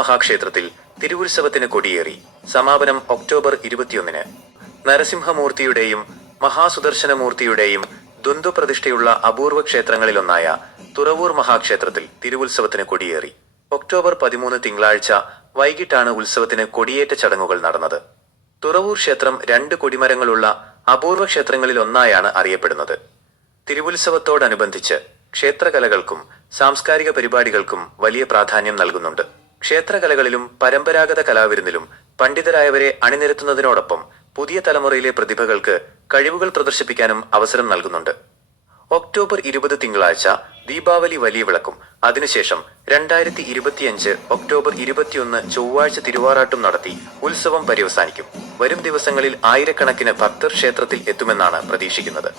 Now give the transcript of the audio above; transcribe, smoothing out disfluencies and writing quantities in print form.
മഹാക്ഷേത്രത്തിൽ തിരുവുത്സവത്തിന് കൊടിയേറി. സമാപനം ഒക്ടോബർ 21-ന്. നരസിംഹമൂർത്തിയുടെയും മഹാസുദർശനമൂർത്തിയുടെയും ദ്വന്ദ്വപ്രതിഷ്ഠയുള്ള അപൂർവ ക്ഷേത്രങ്ങളിലൊന്നായ തുറവൂർ മഹാക്ഷേത്രത്തിൽ തിരുവുത്സവത്തിന് കൊടിയേറി. ഒക്ടോബർ 13 തിങ്കളാഴ്ച വൈകിട്ടാണ് ഉത്സവത്തിന് കൊടിയേറ്റ ചടങ്ങുകൾ നടന്നത്. തുറവൂർ ക്ഷേത്രം 2 കൊടിമരങ്ങളുള്ള അപൂർവ ക്ഷേത്രങ്ങളിലൊന്നായാണ് അറിയപ്പെടുന്നത്. തിരുവുത്സവത്തോടനുബന്ധിച്ച് ക്ഷേത്രകലകൾക്കും സാംസ്കാരിക പരിപാടികൾക്കും വലിയ പ്രാധാന്യം നൽകുന്നുണ്ട്. ക്ഷേത്രകലകളിലും പരമ്പരാഗത കലാവിരുന്നിലും പണ്ഡിതരായവരെ അണിനിരത്തുന്നതിനോടൊപ്പം പുതിയ തലമുറയിലെ പ്രതിഭകൾക്ക് കഴിവുകൾ പ്രദർശിപ്പിക്കാനും അവസരം നൽകുന്നുണ്ട്. ഒക്ടോബർ 20 തിങ്കളാഴ്ച ദീപാവലി വലിയ വിളക്കും അതിനുശേഷം 2025 ഒക്ടോബർ 21 ചൊവ്വാഴ്ച തിരുവാറാട്ടും നടത്തി ഉത്സവം പര്യവസാനിക്കും. വരും ദിവസങ്ങളിൽ ആയിരക്കണക്കിന് ഭക്തർ ക്ഷേത്രത്തിൽ എത്തുമെന്നാണ് പ്രതീക്ഷിക്കുന്നത്.